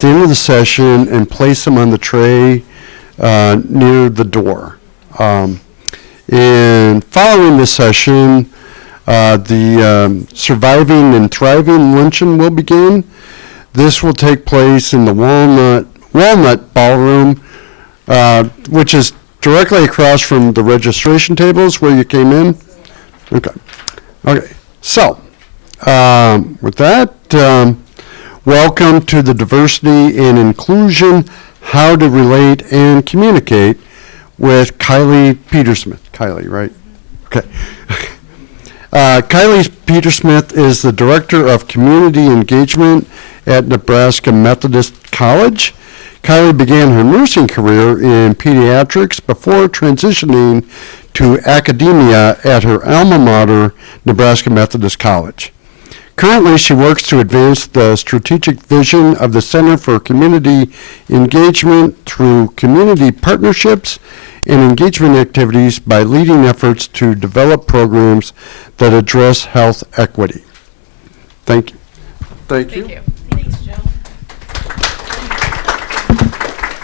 the end of the session and place them on the tray near the door. And following the session, the Surviving and Thriving Luncheon will begin. This will take place in the Walnut Ballroom, which is directly across from the registration tables where you came in. Okay. So, with that, welcome to the Diversity and Inclusion, How to Relate and Communicate with Kylie Petersmith. Kylie, right? Okay. Kylie Petersmith is the Director of Community Engagement at Nebraska Methodist College. Kylie began her nursing career in pediatrics before transitioning to academia at her alma mater, Nebraska Methodist College. Currently, she works to advance the strategic vision of the Center for Community Engagement through community partnerships and engagement activities by leading efforts to develop programs that address health equity. Thank you. Thank you. Thanks, Joe.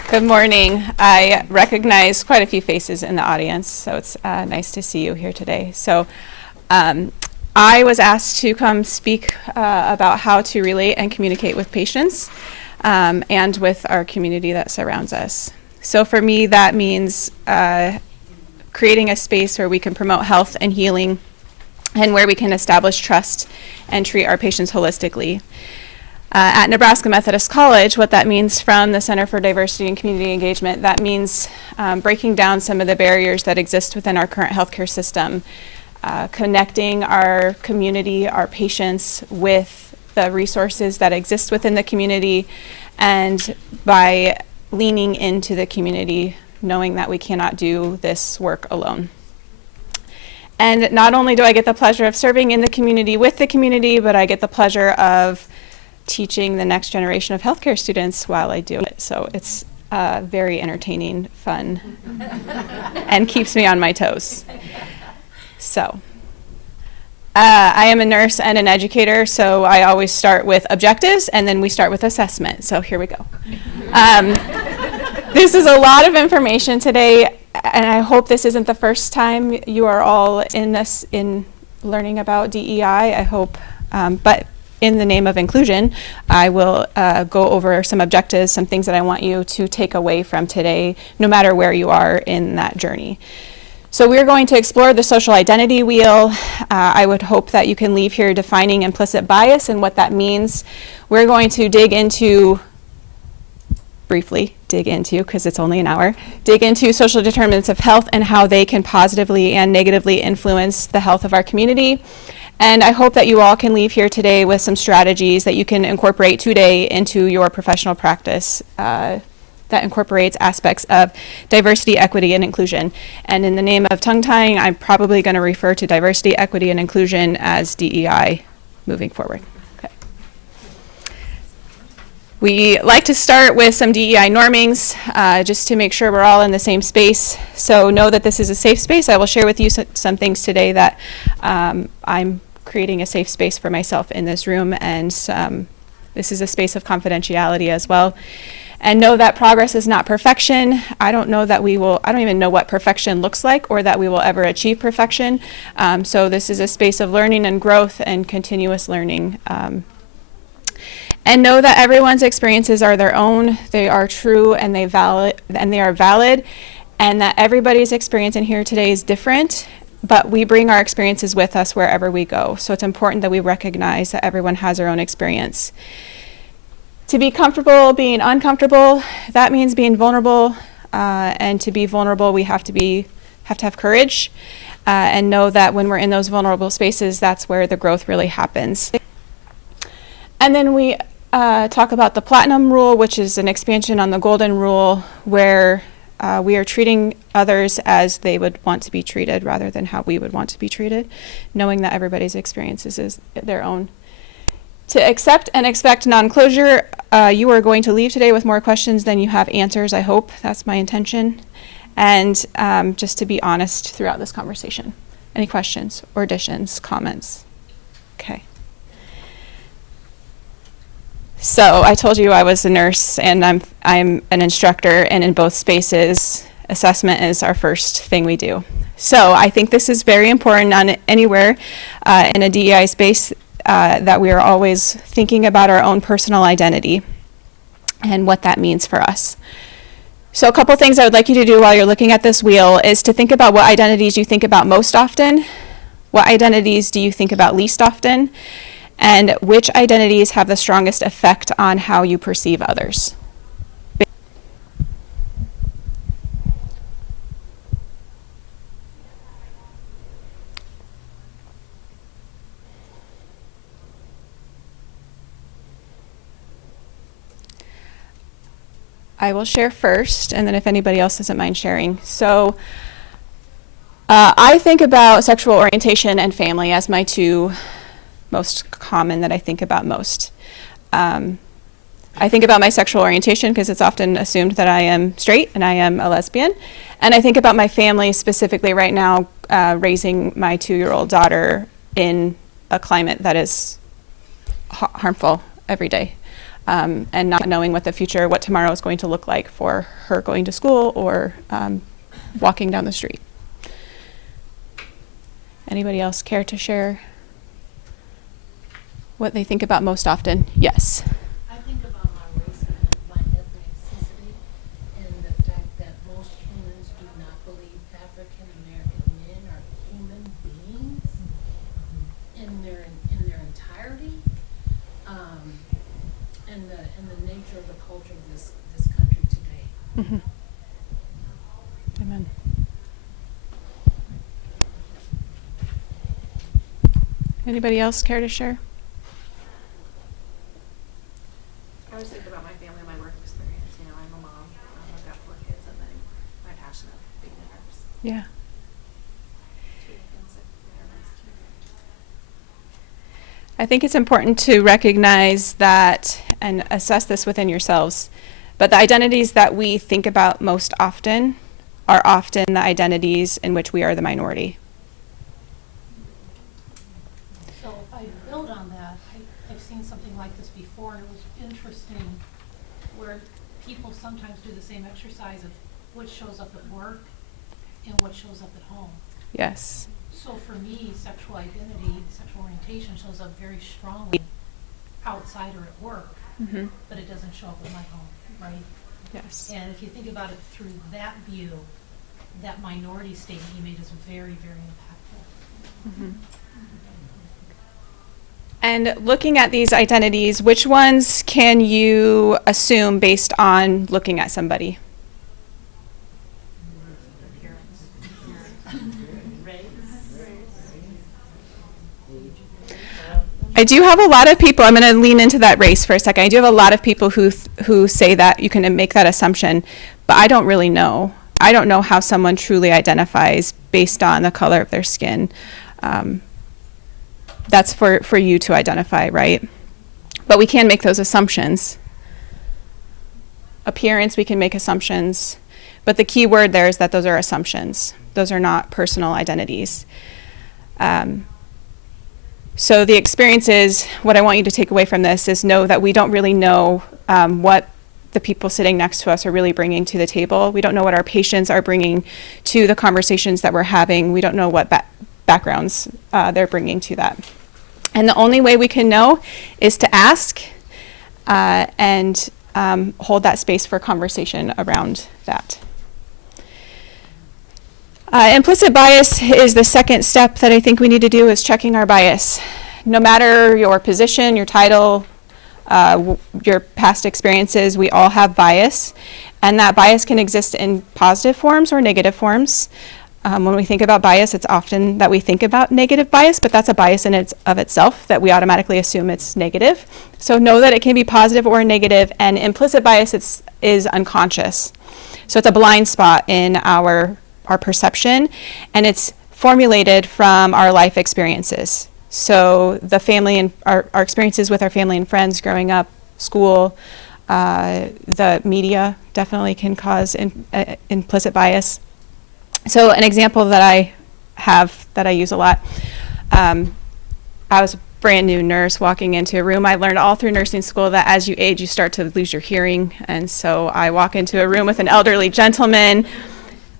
Good morning. I recognize quite a few faces in the audience, so it's nice to see you here today. So I was asked to come speak about how to relate and communicate with patients and with our community that surrounds us. So for me, that means creating a space where we can promote health and healing and where we can establish trust and treat our patients holistically. At Nebraska Methodist College, what that means from the Center for Diversity and Community Engagement, that means breaking down some of the barriers that exist within our current healthcare system, connecting our community, our patients with the resources that exist within the community, and by leaning into the community, knowing that we cannot do this work alone. And not only do I get the pleasure of serving in the community with the community, but I get the pleasure of teaching the next generation of healthcare students while I do it. So it's very entertaining, fun, and keeps me on my toes. So I am a nurse and an educator, so I always start with objectives and then we start with assessment. So here we go. This is a lot of information today, and I hope this isn't the first time you are all in learning about DEI. I hope, but in the name of inclusion, I will go over some objectives, some things that I want you to take away from today, no matter where you are in that journey. So we're going to explore the social identity wheel. I would hope that you can leave here defining implicit bias and what that means. We're going to briefly dig into, because it's only an hour, dig into social determinants of health and how they can positively and negatively influence the health of our community. And I hope that you all can leave here today with some strategies that you can incorporate today into your professional practice that incorporates aspects of diversity, equity, and inclusion. And in the name of tongue-tying, I'm probably going to refer to diversity, equity, and inclusion as DEI moving forward. Okay. We like to start with some DEI normings, just to make sure we're all in the same space. So know that this is a safe space. I will share with you some things today that I'm creating a safe space for myself in this room, and this is a space of confidentiality as well. And know that progress is not perfection. I don't even know what perfection looks like or that we will ever achieve perfection. So this is a space of learning and growth and continuous learning. And know that everyone's experiences are their own. They are true and they are valid, and that everybody's experience in here today is different, but we bring our experiences with us wherever we go. So it's important that we recognize that everyone has their own experience. To be comfortable being uncomfortable, that means being vulnerable, and to be vulnerable, we have to have courage, and know that when we're in those vulnerable spaces, that's where the growth really happens. And then we talk about the platinum rule, which is an expansion on the golden rule, where we are treating others as they would want to be treated rather than how we would want to be treated, knowing that everybody's experiences is their own. To accept and expect non-closure, you are going to leave today with more questions than you have answers, I hope. That's my intention. And just to be honest throughout this conversation. Any questions or additions, comments? Okay. So I told you I was a nurse, and I'm an instructor, and in both spaces, assessment is our first thing we do. So I think this is very important on anywhere in a DEI space that we are always thinking about our own personal identity and what that means for us. So a couple things I would like you to do while you're looking at this wheel is to think about what identities you think about most often, what identities do you think about least often, and which identities have the strongest effect on how you perceive others. I will share first, and then if anybody else doesn't mind sharing. So I think about sexual orientation and family as my two most common that I think about most. I think about my sexual orientation because it's often assumed that I am straight and I am a lesbian. And I think about my family specifically right now, raising my 2-year-old daughter in a climate that is harmful every day. And not knowing what tomorrow is going to look like for her going to school or walking down the street. Anybody else care to share what they think about most often? Yes. I think about my race and my ethnicity and the fact that most humans do not believe African American men are human beings in their entirety, and the nature of the culture of this country today. Mm-hmm. Amen. Anybody else care to share? I always think about my family and my work experience. You know, I'm a mom. I've got 4 kids, and then my passion of being a nurse. Yeah. Doing things that matter most to me. I think it's important to recognize that and assess this within yourselves. But the identities that we think about most often are often the identities in which we are the minority. So if I build on that, I've seen something like this before, and it was interesting, where people sometimes do the same exercise of what shows up at work and what shows up at home. Yes. So for me, sexual identity, sexual orientation shows up very strongly outside or at work, Mm-hmm. but it doesn't show up in my home, right? Yes. And if you think about it through that view, that minority statement you made is very, very impactful. Mm-hmm. And looking at these identities, which ones can you assume based on looking at somebody? I do have a lot of people, I'm going to lean into that race for a second. I do have a lot of people who say that you can make that assumption, but I don't really know. I don't know how someone truly identifies based on the color of their skin. That's for you to identify, right? But we can make those assumptions. Appearance, we can make assumptions. But the key word there is that those are assumptions. Those are not personal identities. So the experience is, what I want you to take away from this is know that we don't really know what the people sitting next to us are really bringing to the table. We don't know what our patients are bringing to the conversations that we're having. We don't know what backgrounds they're bringing to that. And the only way we can know is to ask and hold that space for conversation around that. Implicit bias is the second step that I think we need to do, is checking our bias. No matter your position, your title, your past experiences, we all have bias. And that bias can exist in positive forms or negative forms. When we think about bias, it's often that we think about negative bias, but that's a bias in of itself that we automatically assume it's negative. So know that it can be positive or negative, and implicit bias is unconscious. So it's a blind spot in our perception, and it's formulated from our life experiences. So the family and our experiences with our family and friends growing up, school, the media definitely can cause implicit bias. So an example that I have that I use a lot, I was brand new nurse walking into a room. I learned all through nursing school that as you age, you start to lose your hearing. And so I walk into a room with an elderly gentleman,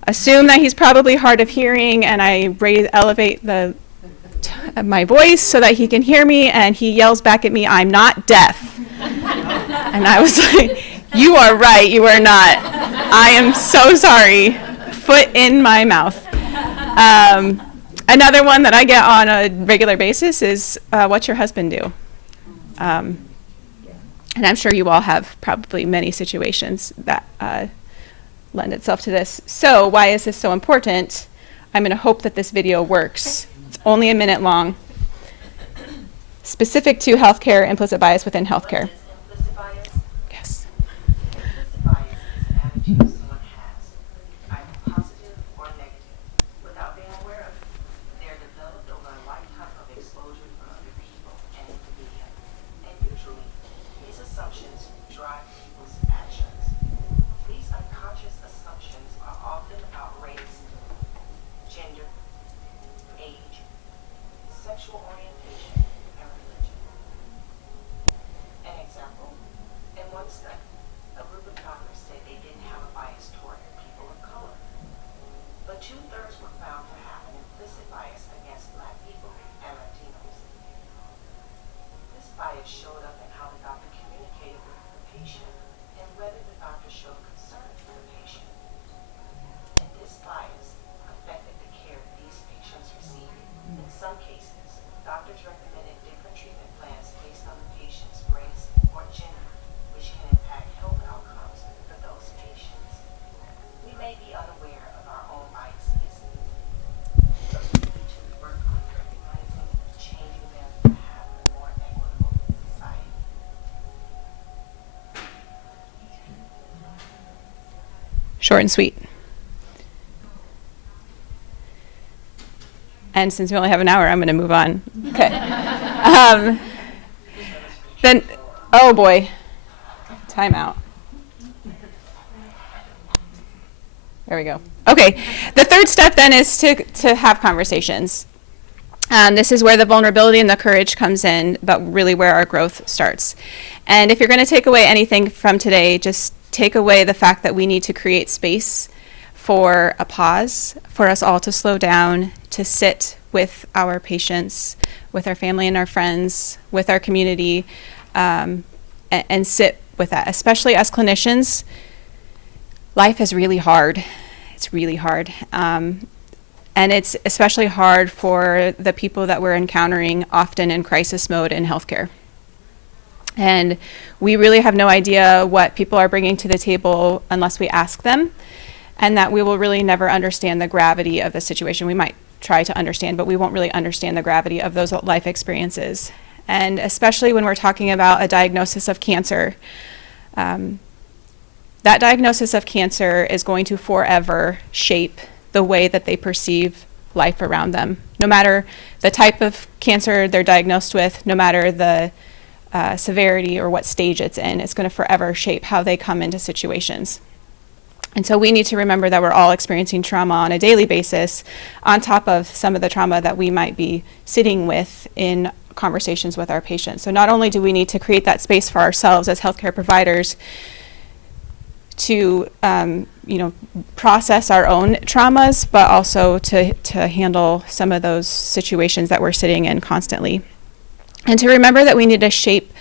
assume that he's probably hard of hearing, and I elevate my voice so that he can hear me, and he yells back at me, "I'm not deaf." And I was like, "You are right, you are not. I am so sorry." Foot in my mouth. Another one that I get on a regular basis is, "What's your husband do?" And I'm sure you all have probably many situations that lend itself to this. So why is this so important? I'm going to hope that this video works. It's only a minute long. Specific to healthcare, implicit bias within healthcare. Implicit bias? Yes. Implicit bias is an attitude someone has, either positive or negative, without being aware of it. They're developed over a lifetime of exposure from other people and the media. And usually, these assumptions drive people's actions. These unconscious assumptions are often about race, gender, age, sexual orientation, and religion. An example, in one study, a group of doctors said they didn't have a bias toward people of color, but 2/3 were found to have an implicit bias against Black people and Latinos. This bias showed up in how the doctor communicated with the patient and whether the doctor showed concern for the patient. And this bias affected the care these patients received. In some cases, doctors recommended different treatment plans based on the patient's race or gender, which can impact health outcomes for those patients. We may be unaware of our own biases, but we need to work on recognizing and changing them to have a more equitable society. Short and sweet. And since we only have an hour, I'm going to move on. Okay. Then, oh boy, time out. There we go. Okay, the third step then is to have conversations. This is where the vulnerability and the courage comes in, but really where our growth starts. And if you're going to take away anything from today, just take away the fact that we need to create space for a pause, for us all to slow down, to sit with our patients, with our family and our friends, with our community, and sit with that. Especially as clinicians, life is really hard. It's really hard. And it's especially hard for the people that we're encountering often in crisis mode in healthcare. And we really have no idea what people are bringing to the table unless we ask them, and that we will really never understand the gravity of the situation. We might try to understand, but we won't really understand the gravity of those life experiences. And especially when we're talking about a diagnosis of cancer, that diagnosis of cancer is going to forever shape the way that they perceive life around them. No matter the type of cancer they're diagnosed with, no matter the severity or what stage it's in, it's going to forever shape how they come into situations. And so we need to remember that we're all experiencing trauma on a daily basis, on top of some of the trauma that we might be sitting with in conversations with our patients. So not only do we need to create that space for ourselves as healthcare providers to process our own traumas, but also to handle some of those situations that we're sitting in constantly. And to remember that we need to shape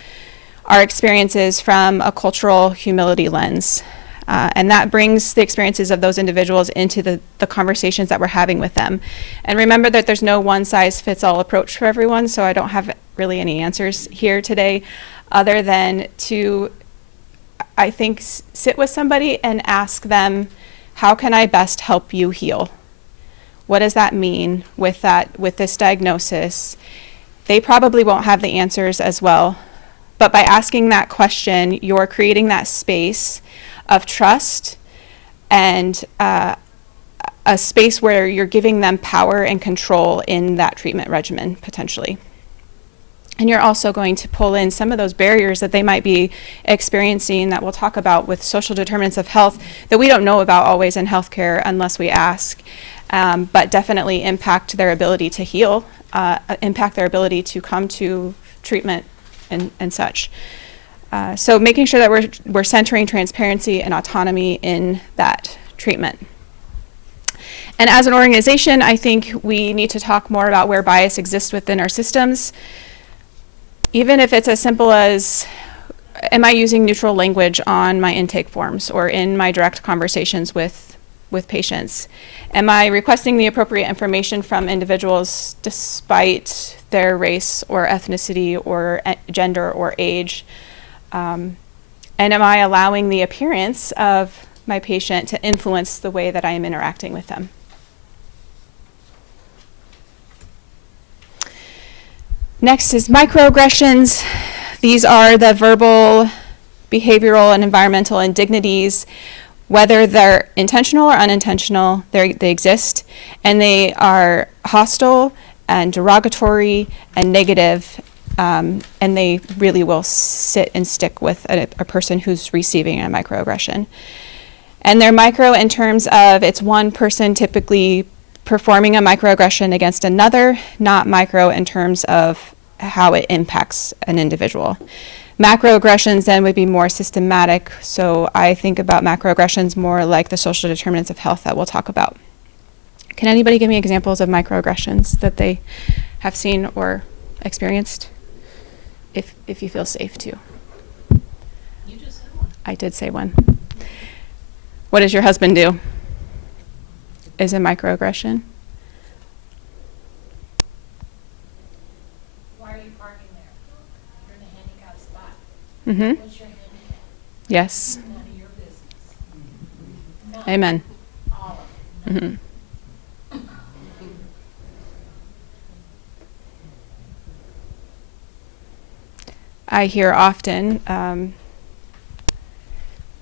our experiences from a cultural humility lens. And that brings the experiences of those individuals into the conversations that we're having with them. And remember that there's no one-size-fits-all approach for everyone, so I don't have really any answers here today other than to, I think, sit with somebody and ask them, how can I best help you heal? What does that mean with this diagnosis? They probably won't have the answers as well. But by asking that question, you're creating that space of trust and a space where you're giving them power and control in that treatment regimen, potentially. And you're also going to pull in some of those barriers that they might be experiencing that we'll talk about with social determinants of health that we don't know about always in healthcare unless we ask. but definitely impact their ability to heal, impact their ability to come to treatment and such. So making sure that we're centering transparency and autonomy in that treatment. And as an organization, I think we need to talk more about where bias exists within our systems. Even if it's as simple as, am I using neutral language on my intake forms or in my direct conversations with patients? Am I requesting the appropriate information from individuals despite their race or ethnicity or gender or age? And am I allowing the appearance of my patient to influence the way that I am interacting with them? Next is microaggressions. These are the verbal, behavioral, and environmental indignities. Whether they're intentional or unintentional, they exist, and they are hostile and derogatory and negative, and they really will sit and stick with a person who's receiving a microaggression. And they're micro in terms of it's one person typically performing a microaggression against another, not micro in terms of how it impacts an individual. Macroaggressions then would be more systematic, so I think about macroaggressions more like the social determinants of health that we'll talk about. Can anybody give me examples of microaggressions that they have seen or experienced? If you feel safe to. You just said one. I did say one. What does your husband do? Is a microaggression? Why are you parking there? You're in a handicap spot. Mm-hmm. What's your handicap? Yes. None of your business. None. Amen. All of it. None. Mm-hmm. I hear often, and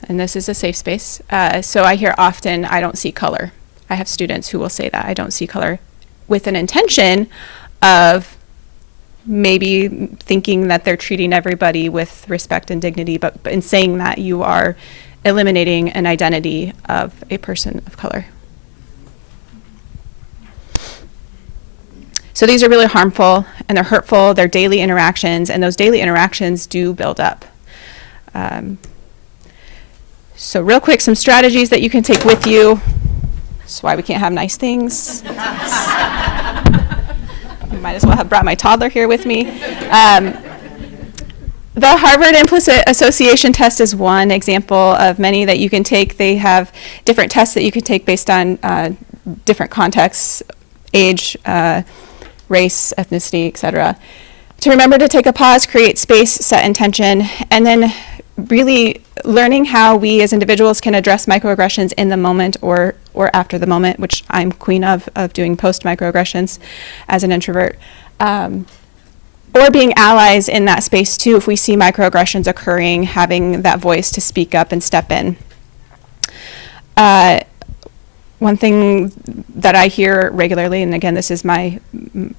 this is a safe space, so I hear often, I don't see color. I have students who will say that, I don't see color, with an intention of maybe thinking that they're treating everybody with respect and dignity, but in saying that, you are eliminating an identity of a person of color. So these are really harmful, and they're hurtful, they're daily interactions, and those daily interactions do build up. So real quick, some strategies that you can take with you. That's why we can't have nice things. Might as well have brought my toddler here with me. The Harvard Implicit Association test is one example of many that you can take. They have different tests that you can take based on different contexts, age, race, ethnicity, etc. To remember to take a pause, create space, set intention, and then really learning how we as individuals can address microaggressions in the moment or after the moment, which I'm queen of doing post-microaggressions as an introvert. Or being allies in that space too, if we see microaggressions occurring, having that voice to speak up and step in. One thing that I hear regularly, and again, this is my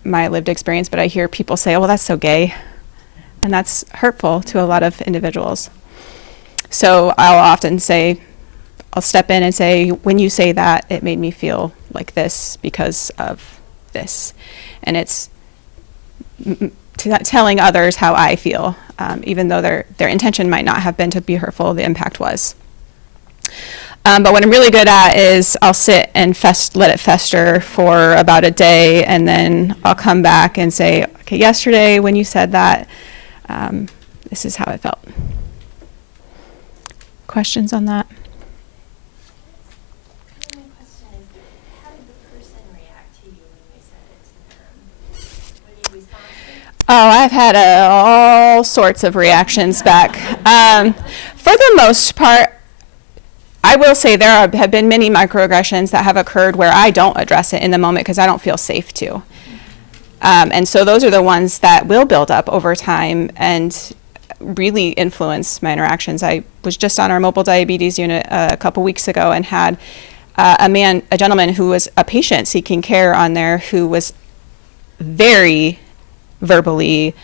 lived experience, but I hear people say, oh, well, that's so gay. And that's hurtful to a lot of individuals. So I'll often say, I'll step in and say, when you say that, it made me feel like this because of this. And it's telling others how I feel, even though their intention might not have been to be hurtful, the impact was. But what I'm really good at is I'll sit and let it fester for about a day, and then I'll come back and say, okay, yesterday when you said that, this is how it felt. Questions on that? My question is, how did the person react to you when you said it to them? Were they responsive? Oh, I've had all sorts of reactions back. For the most part, I will say there have been many microaggressions that have occurred where I don't address it in the moment because I don't feel safe to. And so those are the ones that will build up over time and really influence my interactions. I was just on our mobile diabetes unit a couple weeks ago and had a gentleman who was a patient seeking care on there who was very verbally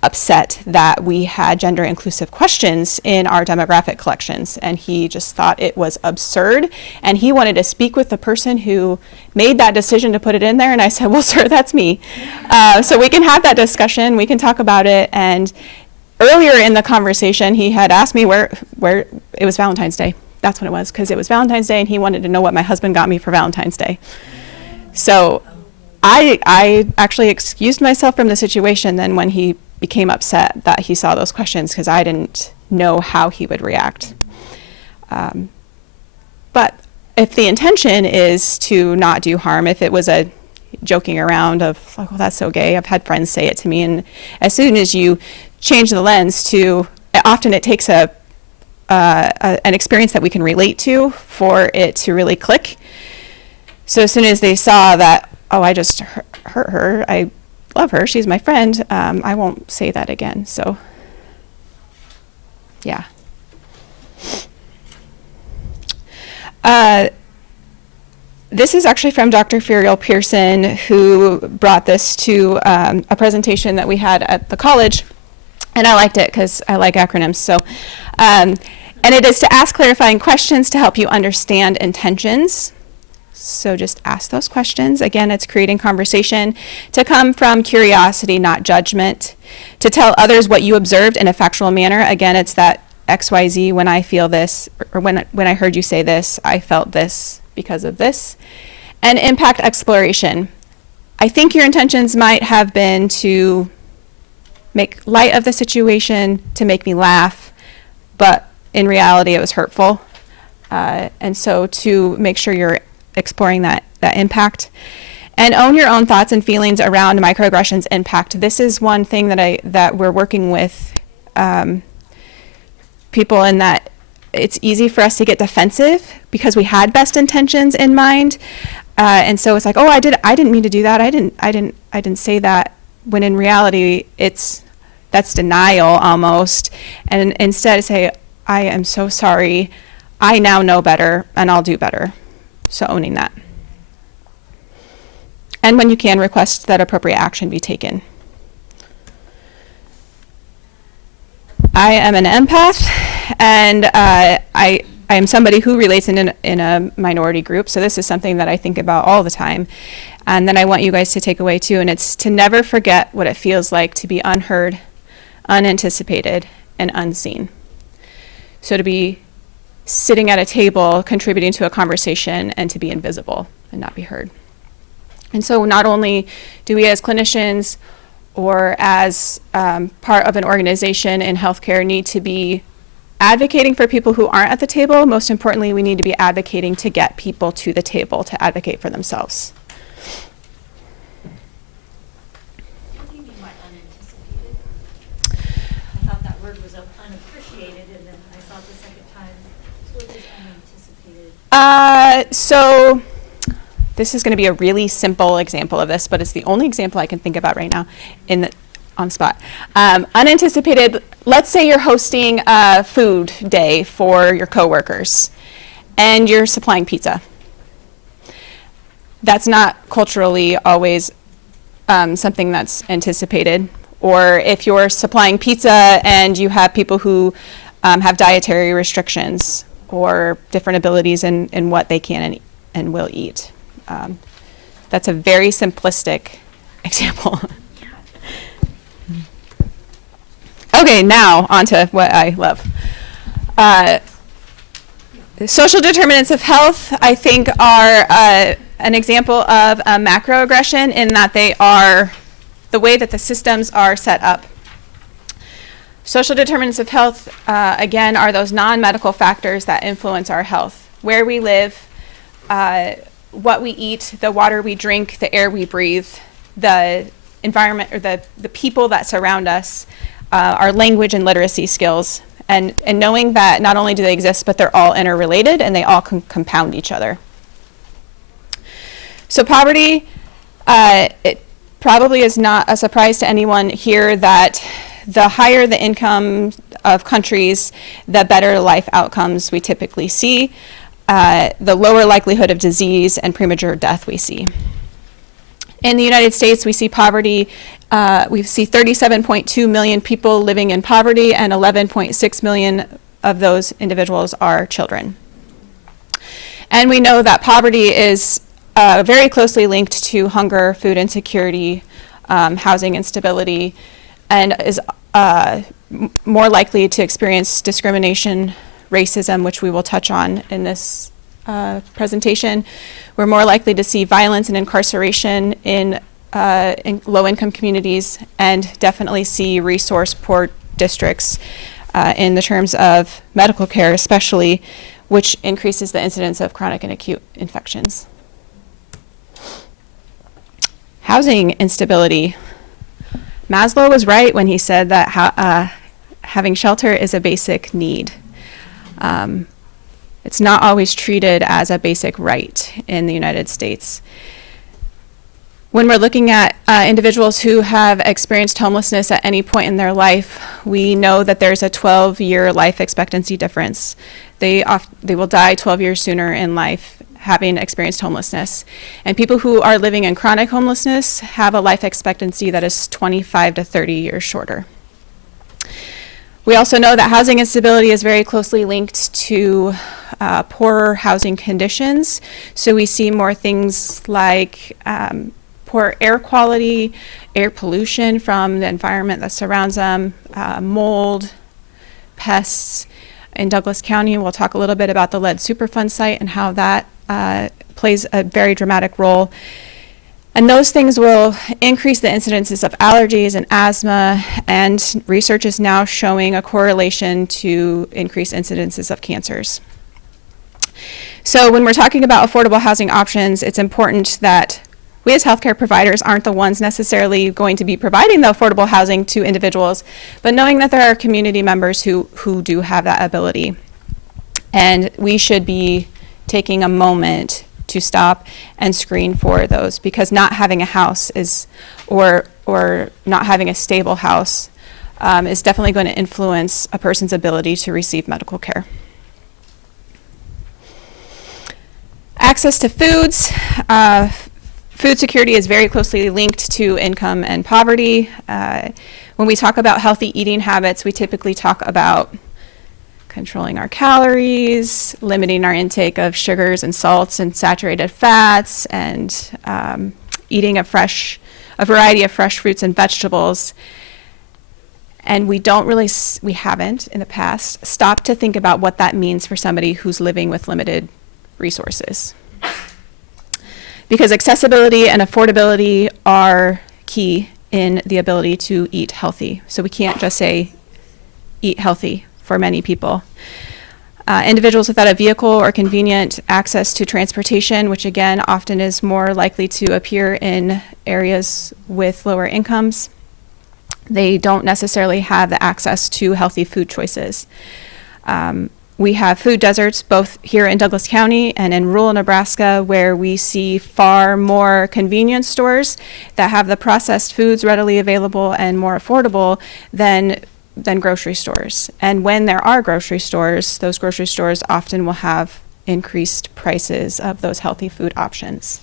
upset that we had gender inclusive questions in our demographic collections, and he just thought it was absurd, and he wanted to speak with the person who made that decision to put it in there. And I said, well, sir, that's me. So we can have that discussion, we can talk about it. And earlier in the conversation, he had asked me where it was Valentine's Day. That's what it was, because it was Valentine's Day, and he wanted to know what my husband got me for Valentine's Day. So I actually excused myself from the situation then when he became upset that he saw those questions, because I didn't know how he would react. But if the intention is to not do harm, if it was a joking around of, like, well, that's so gay, I've had friends say it to me, and as soon as you change the lens to, often it takes an experience that we can relate to for it to really click. So as soon as they saw that, oh, I just hurt her, I love her, she's my friend, I won't say that again. So, yeah. This is actually from Dr. Furiel Pearson, who brought this to a presentation that we had at the college, and I liked it because I like acronyms. So, and it is to ask clarifying questions to help you understand intentions. So just ask those questions. Again, it's creating conversation to come from curiosity, not judgment. To tell others what you observed in a factual manner. Again, it's that XYZ, when I feel this, or when I heard you say this, I felt this because of this. And impact exploration. I think your intentions might have been to make light of the situation, to make me laugh, but in reality it was hurtful. And so to make sure you're exploring that impact, and own your own thoughts and feelings around microaggressions impact. This is one thing that we're working with people in, that it's easy for us to get defensive because we had best intentions in mind, and so it's like, oh, I didn't mean to do that. I didn't say that. When in reality, that's denial almost. And instead, say, I am so sorry. I now know better, and I'll do better. So owning that. And when you can, request that appropriate action be taken. I am an empath, and I am somebody who relates in a minority group, so this is something that I think about all the time. And then I want you guys to take away too, and it's to never forget what it feels like to be unheard, unanticipated, and unseen. So to be sitting at a table, contributing to a conversation, and to be invisible and not be heard. And so not only do we as clinicians or as part of an organization in healthcare need to be advocating for people who aren't at the table, most importantly, we need to be advocating to get people to the table to advocate for themselves. What do you mean by unanticipated? I thought that word was unappreciated, and then I saw it the second time. So what is unanticipated? So this is going to be a really simple example of this, but it's the only example I can think about right now on the spot. Unanticipated, let's say you're hosting a food day for your coworkers and you're supplying pizza. That's not culturally always something that's anticipated. Or if you're supplying pizza and you have people who have dietary restrictions or different abilities in what they can and will eat. That's a very simplistic example. Okay, now on to what I love. Social determinants of health, I think, are an example of a macroaggression in that they are the way that the systems are set up. Social determinants of health, again, are those non-medical factors that influence our health. Where we live, what we eat, the water we drink, the air we breathe, the environment, or the people that surround us, our language and literacy skills, and knowing that not only do they exist, but they're all interrelated and they all compound each other. So poverty, it probably is not a surprise to anyone here that the higher the income of countries, the better life outcomes we typically see, the lower likelihood of disease and premature death we see. In the United States, we see poverty, we see 37.2 million people living in poverty, and 11.6 million of those individuals are children. And we know that poverty is very closely linked to hunger, food insecurity, housing instability, and is more likely to experience discrimination, racism, which we will touch on in this presentation. We're more likely to see violence and incarceration in low-income communities, and definitely see resource-poor districts in the terms of medical care especially, which increases the incidence of chronic and acute infections. Housing instability. Maslow was right when he said that having shelter is a basic need. It's not always treated as a basic right in the United States. When we're looking at individuals who have experienced homelessness at any point in their life, we know that there's a 12-year life expectancy difference. They will die 12 years sooner in life having experienced homelessness. And people who are living in chronic homelessness have a life expectancy that is 25 to 30 years shorter. We also know that housing instability is very closely linked to poorer housing conditions. So we see more things like poor air quality, air pollution from the environment that surrounds them, mold, pests. In Douglas County, we'll talk a little bit about the lead Superfund site and how that plays a very dramatic role. And those things will increase the incidences of allergies and asthma, and research is now showing a correlation to increased incidences of cancers. So when we're talking about affordable housing options, it's important that we as healthcare providers aren't the ones necessarily going to be providing the affordable housing to individuals, but knowing that there are community members who do have that ability. And we should be taking a moment to stop and screen for those, because not having a house or not having a stable house is definitely going to influence a person's ability to receive medical care. Access to foods. Food security is very closely linked to income and poverty. When we talk about healthy eating habits, we typically talk about controlling our calories, limiting our intake of sugars and salts and saturated fats, and eating a variety of fresh fruits and vegetables. And we haven't in the past stopped to think about what that means for somebody who's living with limited resources. Because accessibility and affordability are key in the ability to eat healthy. So we can't just say eat healthy for many people. Individuals without a vehicle or convenient access to transportation, which again often is more likely to appear in areas with lower incomes, they don't necessarily have the access to healthy food choices. We have food deserts both here in Douglas County and in rural Nebraska, where we see far more convenience stores that have the processed foods readily available and more affordable than grocery stores. And when there are grocery stores, those grocery stores often will have increased prices of those healthy food options.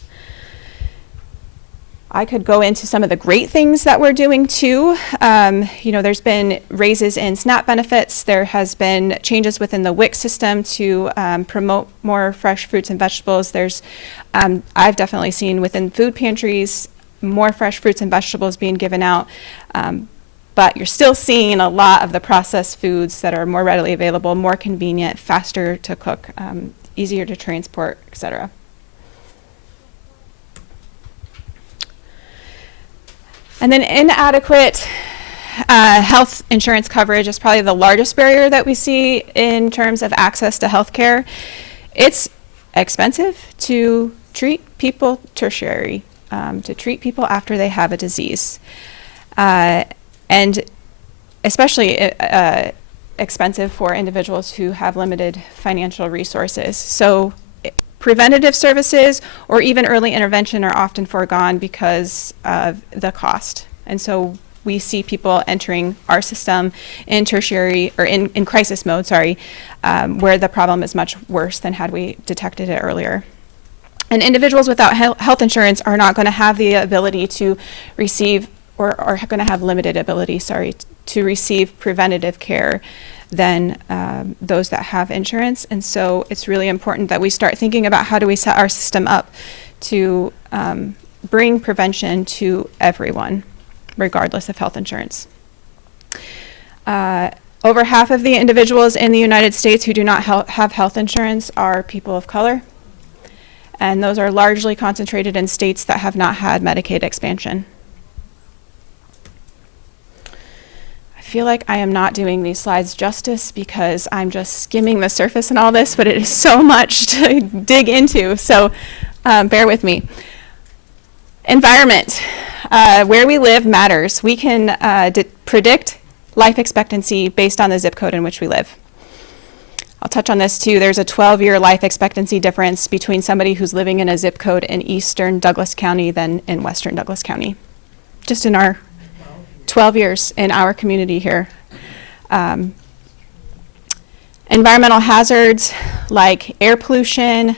I could go into some of the great things that we're doing too. There's been raises in SNAP benefits. There has been changes within the WIC system to promote more fresh fruits and vegetables. I've definitely seen within food pantries more fresh fruits and vegetables being given out. But you're still seeing a lot of the processed foods that are more readily available, more convenient, faster to cook, easier to transport, etc. And then inadequate health insurance coverage is probably the largest barrier that we see in terms of access to health care. It's expensive to treat people tertiary, to treat people after they have a disease. And especially expensive for individuals who have limited financial resources. So preventative services or even early intervention are often foregone because of the cost. And so we see people entering our system in tertiary or in crisis mode, where the problem is much worse than had we detected it earlier. And individuals without health insurance are not going to have the ability to receive, or are going to have limited ability, to receive preventative care than those that have insurance. And so it's really important that we start thinking about how do we set our system up to bring prevention to everyone, regardless of health insurance. Over half of the individuals in the United States who do not have health insurance are people of color. And those are largely concentrated in states that have not had Medicaid expansion. I feel like I am not doing these slides justice because I'm just skimming the surface and all this, but it is so much to dig into, so bear with me. Environment. Where we live matters. We can predict life expectancy based on the zip code in which we live. I'll touch on this too. There's a 12-year life expectancy difference between somebody who's living in a zip code in eastern Douglas County than in western Douglas County. Just in our 12 years in our community here. Environmental hazards like air pollution.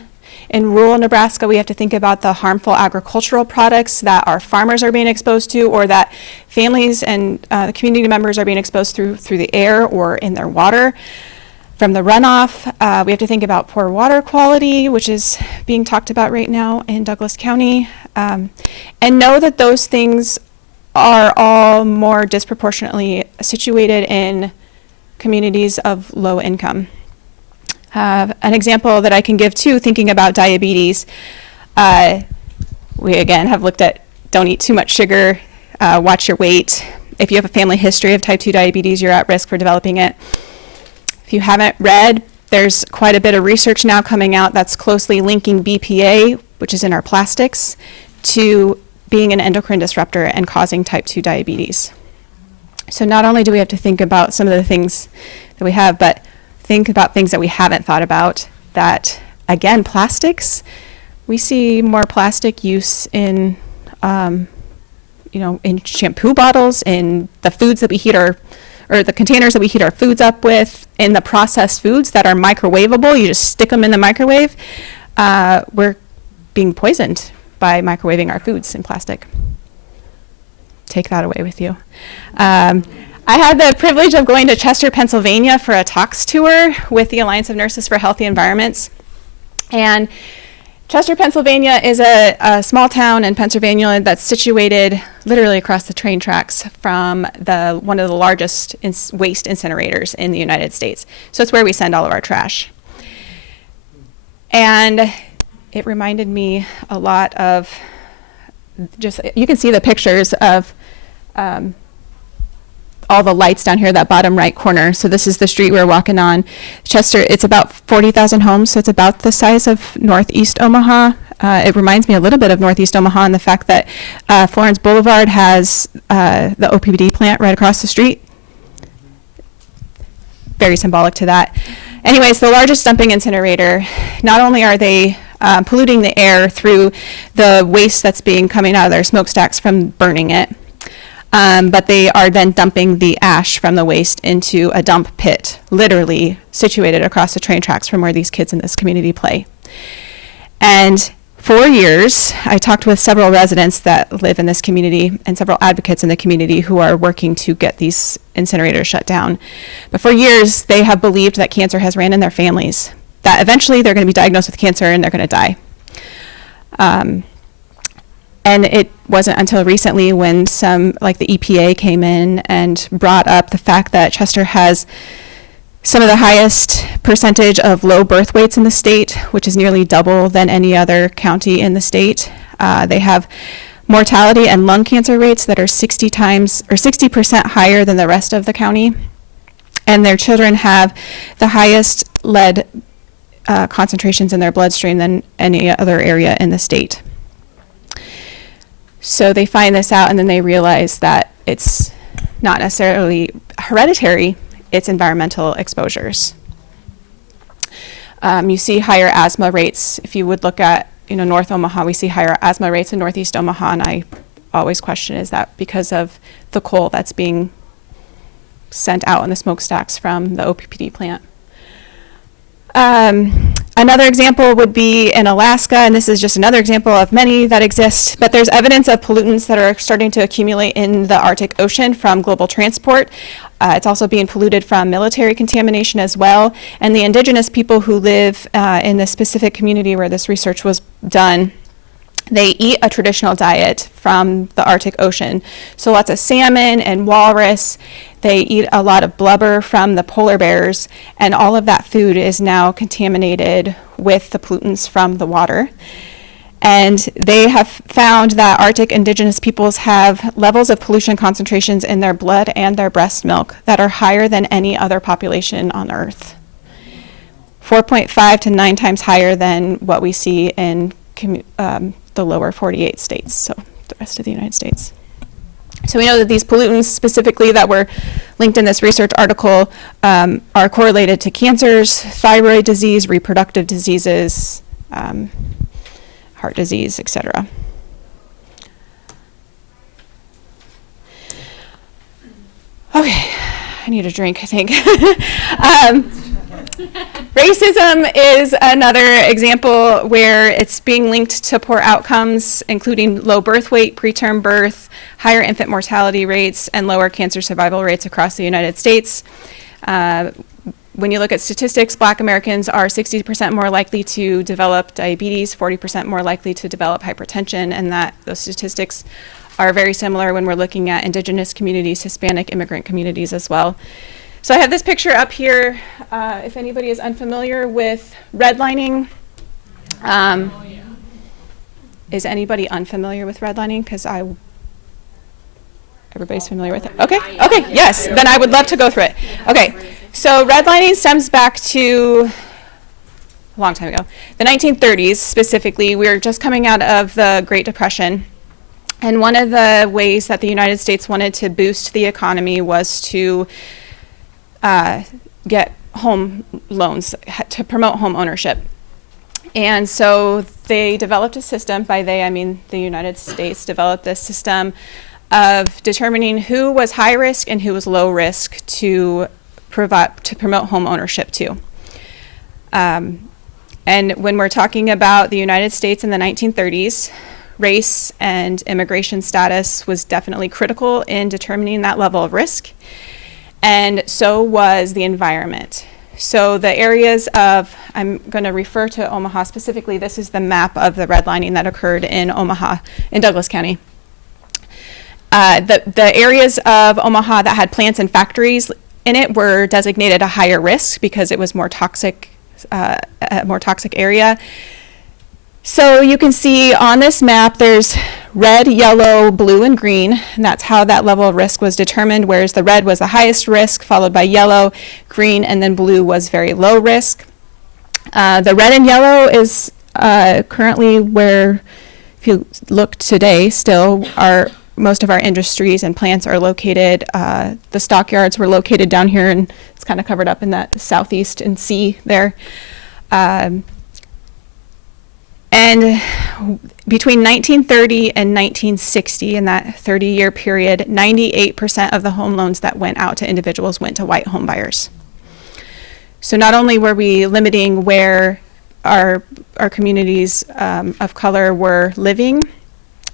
In rural Nebraska, we have to think about the harmful agricultural products that our farmers are being exposed to, or that families and the community members are being exposed through the air or in their water. From the runoff, we have to think about poor water quality, which is being talked about right now in Douglas County. And know that those things are all more disproportionately situated in communities of low income. An example that I can give too, thinking about diabetes, we again have looked at don't eat too much sugar, watch your weight. If you have a family history of type 2 diabetes, you're at risk for developing it. If you haven't read, there's quite a bit of research now coming out that's closely linking BPA, which is in our plastics, to being an endocrine disruptor and causing type 2 diabetes. So not only do we have to think about some of the things that we have, but think about things that we haven't thought about, that, again, plastics, we see more plastic use in, in shampoo bottles, in the foods that we heat or the containers that we heat our foods up with, in the processed foods that are microwavable. You just stick them in the microwave. We're being poisoned by microwaving our foods in plastic. Take that away with you. I had the privilege of going to Chester, Pennsylvania for a talks tour with the Alliance of Nurses for Healthy Environments. And Chester, Pennsylvania is a small town in Pennsylvania that's situated literally across the train tracks from one of the largest waste incinerators in the United States. So it's where we send all of our trash. And it reminded me a lot of you can see the pictures of all the lights down here, that bottom right corner. So this is the street we're walking on. Chester, it's about 40,000 homes, so it's about the size of Northeast Omaha. It reminds me a little bit of Northeast Omaha in the fact that Florence Boulevard has the OPD plant right across the street. Very symbolic to that. Anyways, the largest dumping incinerator, not only are they polluting the air through the waste that's coming out of their smokestacks from burning it, but they are then dumping the ash from the waste into a dump pit, literally situated across the train tracks from where these kids in this community play. And for years, I talked with several residents that live in this community and several advocates in the community who are working to get these incinerators shut down. But for years, they have believed that cancer has ran in their families, that eventually they're going to be diagnosed with cancer and they're going to die. And it wasn't until recently when like the EPA came in and brought up the fact that Chester has some of the highest percentage of low birth weights in the state, which is nearly double than any other county in the state. They have mortality and lung cancer rates that are 60% higher than the rest of the county. And their children have the highest lead concentrations in their bloodstream than any other area in the state. So they find this out and then they realize that it's not necessarily hereditary, it's environmental exposures. You see higher asthma rates. If you would look at North Omaha, we see higher asthma rates in Northeast Omaha, and I always question, is that because of the coal that's being sent out in the smokestacks from the OPPD plant? Another example would be in Alaska, and this is just another example of many that exist, but there's evidence of pollutants that are starting to accumulate in the Arctic Ocean from global transport. It's also being polluted from military contamination as well, and the indigenous people who live in the specific community where this research was done, they eat a traditional diet from the Arctic Ocean. So lots of salmon and walrus. They eat a lot of blubber from the polar bears, and all of that food is now contaminated with the pollutants from the water. And they have found that Arctic indigenous peoples have levels of pollution concentrations in their blood and their breast milk that are higher than any other population on Earth. 4.5 to 9 times higher than what we see in the lower 48 states, so the rest of the United States. So we know that these pollutants specifically that were linked in this research article are correlated to cancers, thyroid disease, reproductive diseases, heart disease, etc. Okay, I need a drink, I think. Racism is another example where it's being linked to poor outcomes, including low birth weight, preterm birth, higher infant mortality rates, and lower cancer survival rates across the United States. When you look at statistics, Black Americans are 60% more likely to develop diabetes, 40% more likely to develop hypertension, and that those statistics are very similar when we're looking at indigenous communities, Hispanic immigrant communities as well. So I have this picture up here. If anybody is unfamiliar with redlining, is anybody unfamiliar with redlining? Because everybody's familiar with it. Okay, okay, yes, then I would love to go through it. Okay, so redlining stems back to a long time ago, the 1930s specifically. We were just coming out of the Great Depression. And one of the ways that the United States wanted to boost the economy was to get home loans, to promote home ownership. And so they developed a system, by they I mean the United States developed this system of determining who was high risk and who was low risk to promote home ownership to. And when we're talking about the United States in the 1930s, race and immigration status was definitely critical in determining that level of risk. And so was the environment. So the areas of, I'm going to refer to Omaha specifically, this is the map of the redlining that occurred in Omaha, in Douglas County. The areas of Omaha that had plants and factories in it were designated a higher risk because it was more toxic, a more toxic area. So you can see on this map there's red, yellow, blue, and green, and that's how that level of risk was determined, whereas the red was the highest risk, followed by yellow, green, and then blue was very low risk. The red and yellow is currently where, if you look today, still most of our industries and plants are located. The stockyards were located down here, and it's kind of covered up in that southeast and sea there. And between 1930 and 1960, in that 30-year period, 98% of the home loans that went out to individuals went to white home buyers. So not only were we limiting where our communities of color were living,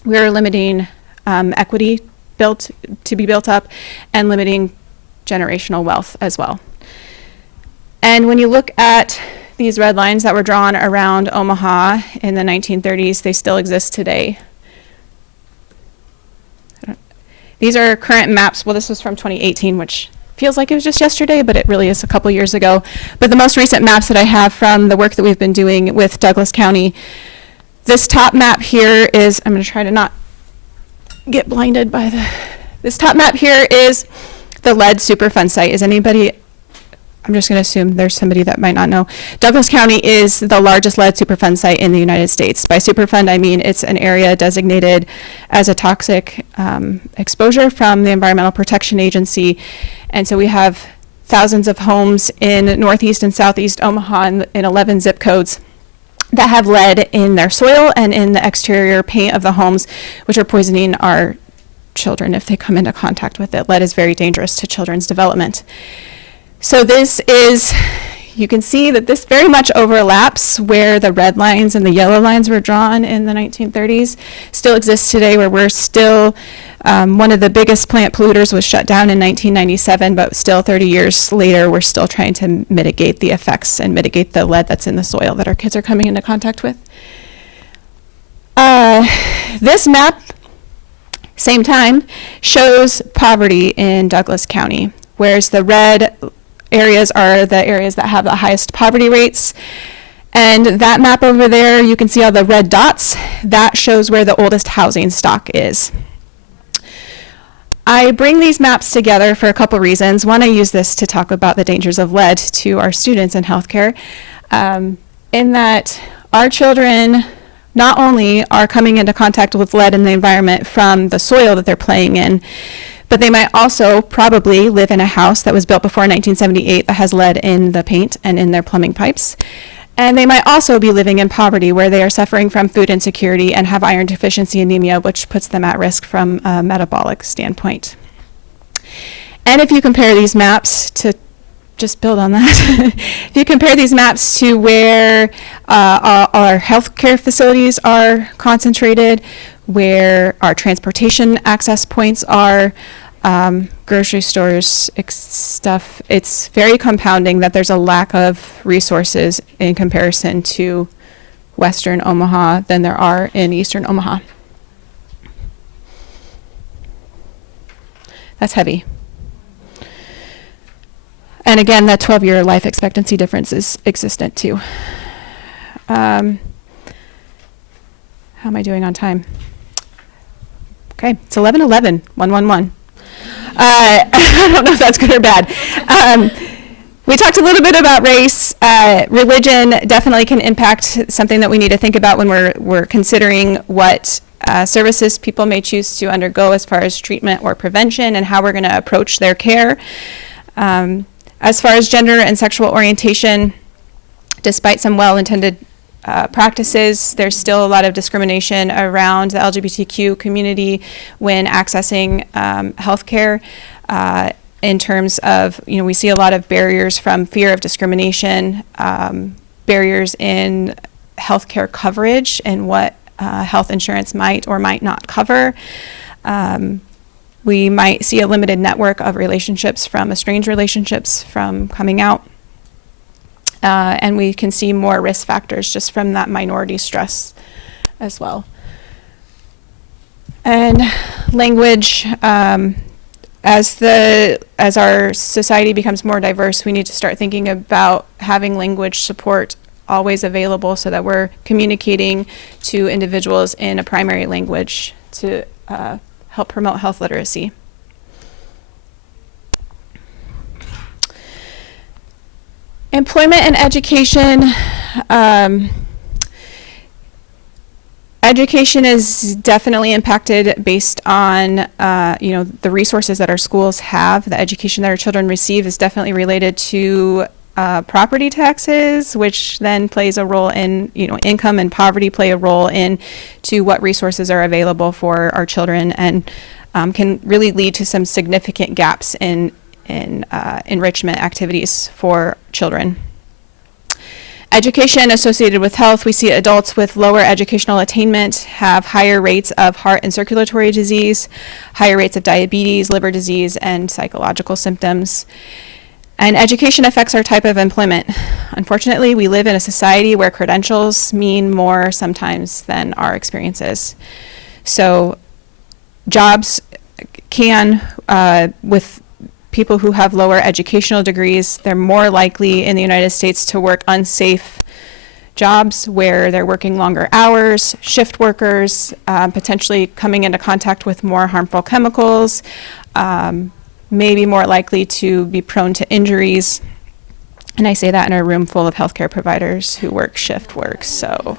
we were limiting equity to be built up and limiting generational wealth as well. And when you look at these red lines that were drawn around Omaha in the 1930s, they still exist today. These are current maps. Well, this was from 2018, which feels like it was just yesterday, but it really is a couple years ago. But the most recent maps that I have from the work that we've been doing with Douglas County, this top map here is, I'm going to try to not get blinded by this top map here is the lead Superfund site. Is anybody, I'm just going to assume there's somebody that might not know. Douglas County is the largest lead Superfund site in the United States. By Superfund, I mean it's an area designated as a toxic exposure from the Environmental Protection Agency. And so we have thousands of homes in northeast and southeast Omaha in 11 zip codes that have lead in their soil and in the exterior paint of the homes, which are poisoning our children if they come into contact with it. Lead is very dangerous to children's development. So this is you can see that this very much overlaps where the red lines and the yellow lines were drawn in the 1930s. Still exists today, where we're still, one of the biggest plant polluters was shut down in 1997, but still 30 years later, we're still trying to mitigate the effects and mitigate the lead that's in the soil that our kids are coming into contact with. This map, same time, shows poverty in Douglas County, whereas the red areas are the areas that have the highest poverty rates. And that map over there, you can see all the red dots. That shows where the oldest housing stock is. I bring these maps together for a couple reasons. One, I use this to talk about the dangers of lead to our students in healthcare, in that our children not only are coming into contact with lead in the environment from the soil that they're playing in, but they might also probably live in a house that was built before 1978 that has lead in the paint and in their plumbing pipes. And they might also be living in poverty, where they are suffering from food insecurity and have iron deficiency anemia, which puts them at risk from a metabolic standpoint. And if you compare these maps to, just build on that, if you compare these maps to where our healthcare facilities are concentrated, where our transportation access points are, grocery stores, stuff, it's very compounding that there's a lack of resources in comparison to Western Omaha than there are in Eastern Omaha. That's heavy. And again, that 12-year life expectancy difference is existent too. How am I doing on time? Okay, it's 11:11, 111. I don't know if that's good or bad. We talked a little bit about race. Religion definitely can impact something that we need to think about when we're considering what services people may choose to undergo as far as treatment or prevention and how we're going to approach their care. As far as gender and sexual orientation, despite some well-intended practices, there's still a lot of discrimination around the LGBTQ community when accessing healthcare. In terms of, we see a lot of barriers from fear of discrimination, barriers in healthcare coverage and what health insurance might or might not cover. We might see a limited network of relationships from estranged relationships from coming out. And we can see more risk factors just from that minority stress as well. And language, as our society becomes more diverse, we need to start thinking about having language support always available so that we're communicating to individuals in a primary language to help promote health literacy. Employment and education. Education is definitely impacted based on the resources that our schools have. The education that our children receive is definitely related to property taxes, which then plays a role in, income and poverty play a role in to what resources are available for our children, and can really lead to some significant gaps in enrichment activities for children. Education associated with health, we see adults with lower educational attainment have higher rates of heart and circulatory disease, higher rates of diabetes, liver disease, and psychological symptoms. And education affects our type of employment. Unfortunately, we live in a society where credentials mean more sometimes than our experiences. So jobs can, with people who have lower educational degrees, they're more likely in the United States to work unsafe jobs where they're working longer hours, shift workers, potentially coming into contact with more harmful chemicals, maybe more likely to be prone to injuries. And I say that in a room full of healthcare providers who work shift work, so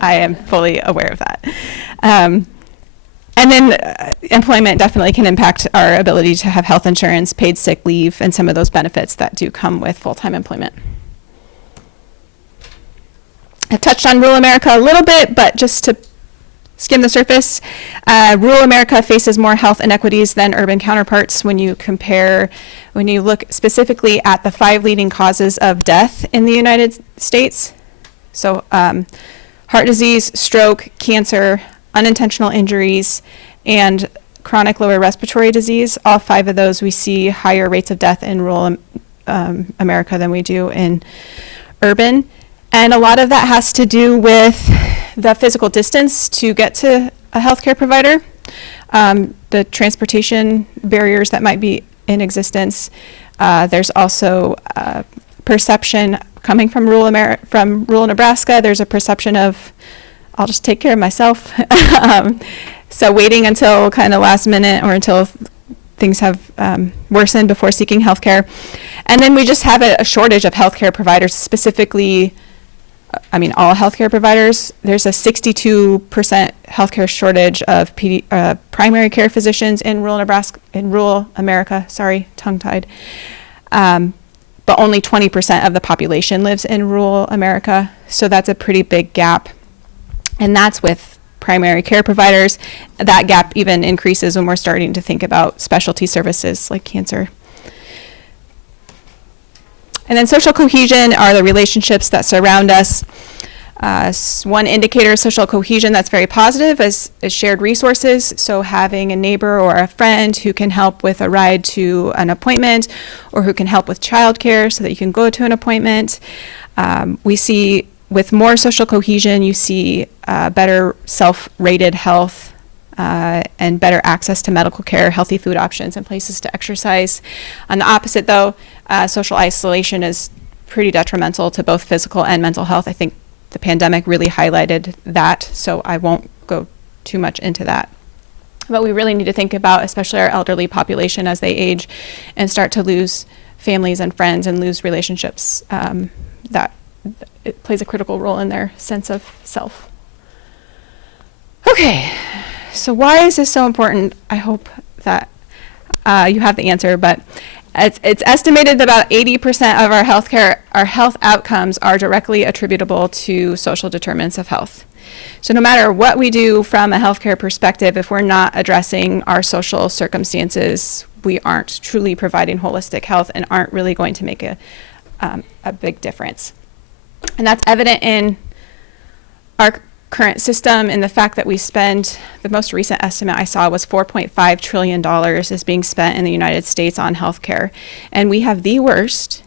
I am fully aware of that. And then employment definitely can impact our ability to have health insurance, paid sick leave, and some of those benefits that do come with full-time employment. I've touched on rural America a little bit, but just to skim the surface, rural America faces more health inequities than urban counterparts when you look specifically at the 5 leading causes of death in the United States. So heart disease, stroke, cancer, unintentional injuries, and chronic lower respiratory disease. All 5 of those, we see higher rates of death in rural America than we do in urban. And a lot of that has to do with the physical distance to get to a healthcare provider, the transportation barriers that might be in existence. There's also perception coming from rural Nebraska. There's a perception of, I'll just take care of myself. So waiting until kind of last minute or until things have worsened before seeking healthcare. And then we just have a shortage of healthcare providers, specifically, all healthcare providers. There's a 62% healthcare shortage of primary care physicians in rural America, tongue-tied. But only 20% of the population lives in rural America. So that's a pretty big gap. And that's with primary care providers. That gap even increases when we're starting to think about specialty services like cancer. And then social cohesion are the relationships that surround us. One indicator of social cohesion that's very positive is shared resources. So having a neighbor or a friend who can help with a ride to an appointment, or who can help with childcare so that you can go to an appointment. We see with more social cohesion, you see better self-rated health, and better access to medical care, healthy food options, and places to exercise. On the opposite, though, social isolation is pretty detrimental to both physical and mental health. I think the pandemic really highlighted that, so I won't go too much into that. But we really need to think about, especially our elderly population as they age and start to lose families and friends and lose relationships, that it plays a critical role in their sense of self. Okay. So why is this so important? I hope that you have the answer, but it's estimated that about 80% of our health outcomes are directly attributable to social determinants of health. So no matter what we do from a healthcare perspective, if we're not addressing our social circumstances, we aren't truly providing holistic health and aren't really going to make a big difference. And that's evident in our current system, in the fact that we spend, the most recent estimate I saw was $4.5 trillion is being spent in the United States on healthcare. And we have the worst,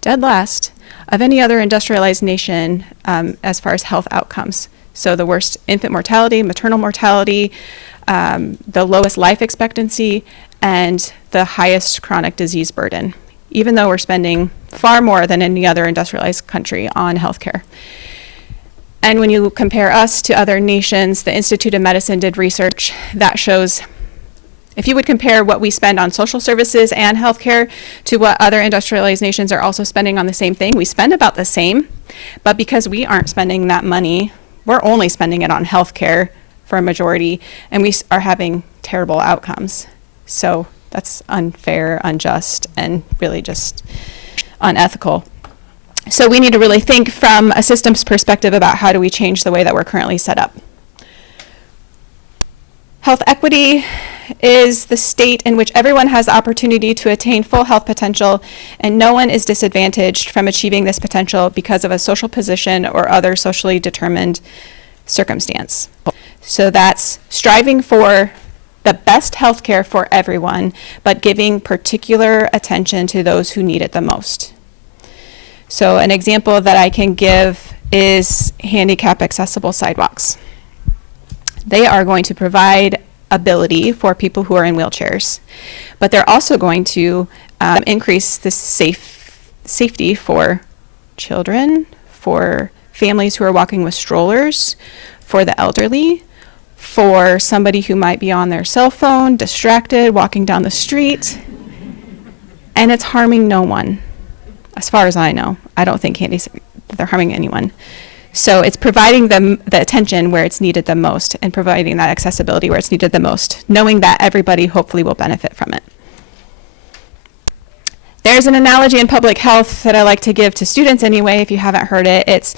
dead last, of any other industrialized nation as far as health outcomes. So the worst infant mortality, maternal mortality, the lowest life expectancy, and the highest chronic disease burden, even though we're spending far more than any other industrialized country on healthcare. And when you compare us to other nations, the Institute of Medicine did research that shows, if you would compare what we spend on social services and healthcare to what other industrialized nations are also spending on the same thing, we spend about the same. But because we aren't spending that money, we're only spending it on healthcare for a majority, and we are having terrible outcomes. So that's unfair, unjust, and really just unethical. So we need to really think from a systems perspective about how do we change the way that we're currently set up. Health equity is the state in which everyone has the opportunity to attain full health potential, and no one is disadvantaged from achieving this potential because of a social position or other socially determined circumstance. So that's striving for the best health care for everyone, but giving particular attention to those who need it the most. So an example that I can give is handicap accessible sidewalks. They are going to provide ability for people who are in wheelchairs, but they're also going to increase the safety for children, for families who are walking with strollers, for the elderly, for somebody who might be on their cell phone, distracted, walking down the street, and it's harming no one. As far as I know, I don't think they're harming anyone. So it's providing them the attention where it's needed the most and providing that accessibility where it's needed the most, knowing that everybody hopefully will benefit from it. There's an analogy in public health that I like to give to students anyway, if you haven't heard it. It's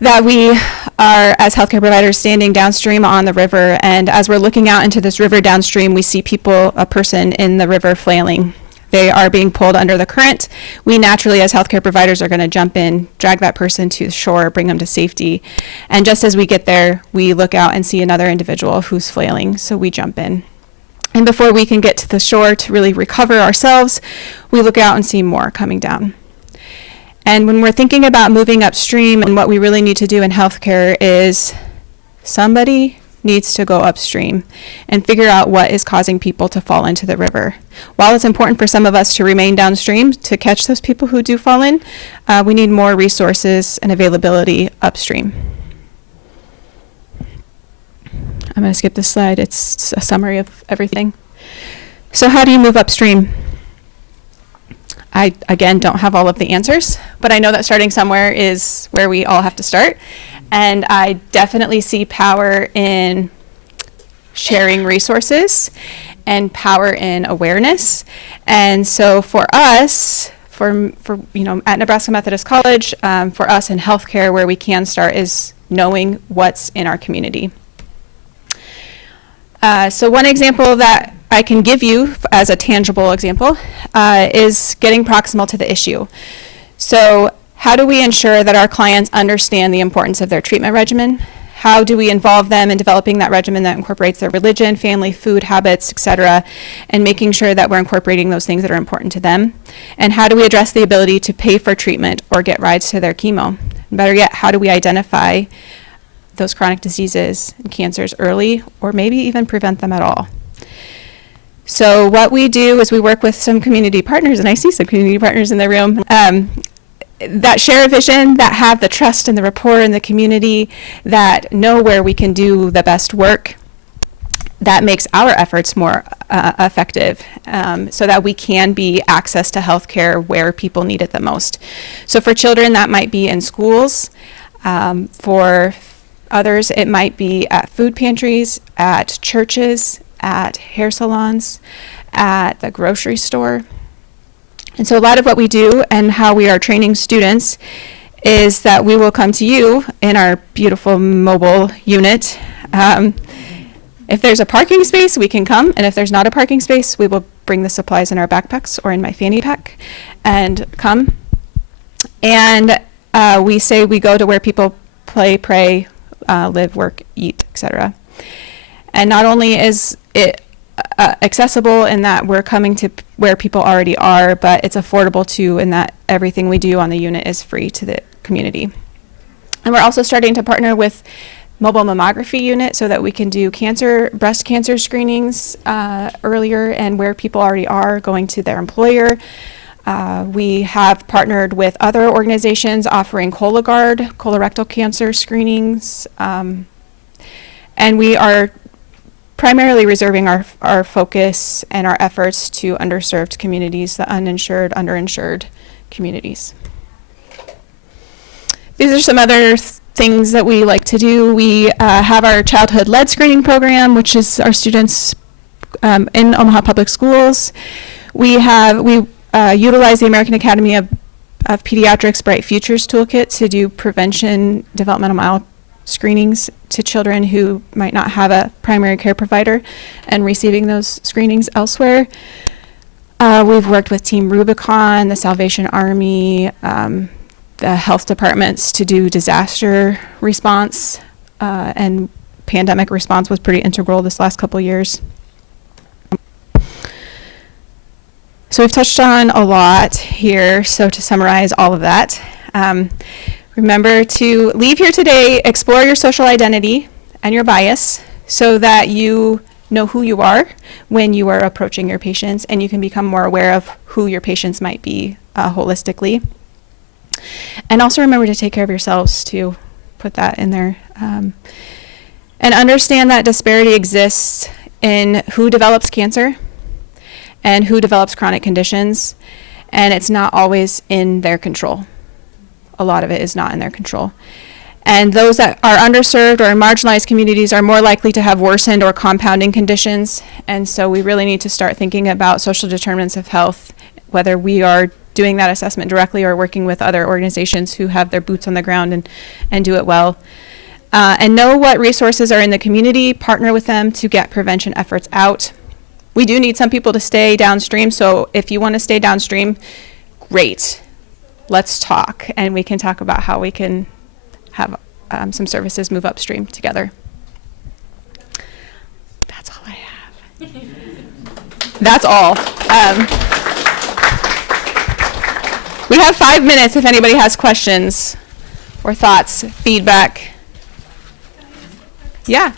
that we are, as healthcare providers, standing downstream on the river, and as we're looking out into this river downstream, we see a person in the river flailing. They are being pulled under the current. We naturally, as healthcare providers, are going to jump in, drag that person to the shore, bring them to safety. And just as we get there, we look out and see another individual who's flailing, so we jump in. And before we can get to the shore to really recover ourselves, we look out and see more coming down. And when we're thinking about moving upstream, and what we really need to do in healthcare is somebody needs to go upstream and figure out what is causing people to fall into the river. While it's important for some of us to remain downstream to catch those people who do fall in, we need more resources and availability upstream. I'm going to skip this slide. It's a summary of everything. So how do you move upstream? I, again, don't have all of the answers, but I know that starting somewhere is where we all have to start. And I definitely see power in sharing resources and power in awareness. And so for us, for at Nebraska Methodist College, for us in healthcare, where we can start is knowing what's in our community. So one example that I can give you as a tangible example is getting proximal to the issue. So how do we ensure that our clients understand the importance of their treatment regimen? How do we involve them in developing that regimen that incorporates their religion, family, food habits, etc., and making sure that we're incorporating those things that are important to them? And how do we address the ability to pay for treatment or get rides to their chemo? And better yet, how do we identify those chronic diseases and cancers early, or maybe even prevent them at all? So what we do is we work with some community partners, and I see some community partners in the room, that share a vision, that have the trust and the rapport in the community, that know where we can do the best work, that makes our efforts more effective, so that we can be access to healthcare where people need it the most. So for children, that might be in schools. For others, it might be at food pantries, at churches, at hair salons, at the grocery store. And so a lot of what we do and how we are training students is that we will come to you in our beautiful mobile unit. If there's a parking space, we can come, and if there's not a parking space, we will bring the supplies in our backpacks or in my fanny pack and come. And we say we go to where people play, pray, live, work, eat, etc. And not only is it accessible in that we're coming to where people already are, but it's affordable too in that everything we do on the unit is free to the community. And we're also starting to partner with mobile mammography unit so that we can do breast cancer screenings earlier and where people already are going to their employer. We have partnered with other organizations offering Cologuard, colorectal cancer screenings, and we are primarily reserving our focus and our efforts to underserved communities, the uninsured, underinsured communities. These are some other things that we like to do. We have our childhood lead screening program, which is our students in Omaha Public Schools. We utilize the American Academy of Pediatrics Bright Futures Toolkit to do prevention developmental mild screenings to children who might not have a primary care provider and receiving those screenings elsewhere. We've worked with Team Rubicon, the Salvation Army, the health departments to do disaster response, and pandemic response was pretty integral this last couple years. So we've touched on a lot here, so to summarize all of that, remember to leave here today, explore your social identity and your bias so that you know who you are when you are approaching your patients, and you can become more aware of who your patients might be holistically. And also remember to take care of yourselves, to put that in there. And understand that disparity exists in who develops cancer and who develops chronic conditions, and it's not always in their control. A lot of it is not in their control. And those that are underserved or in marginalized communities are more likely to have worsened or compounding conditions. And so we really need to start thinking about social determinants of health, whether we are doing that assessment directly or working with other organizations who have their boots on the ground and do it well. And know what resources are in the community, partner with them to get prevention efforts out. We do need some people to stay downstream, so if you want to stay downstream, great. Let's talk, and we can talk about how we can have some services move upstream together. That's all I have. That's all. We have 5 minutes if anybody has questions or thoughts, feedback. Yeah.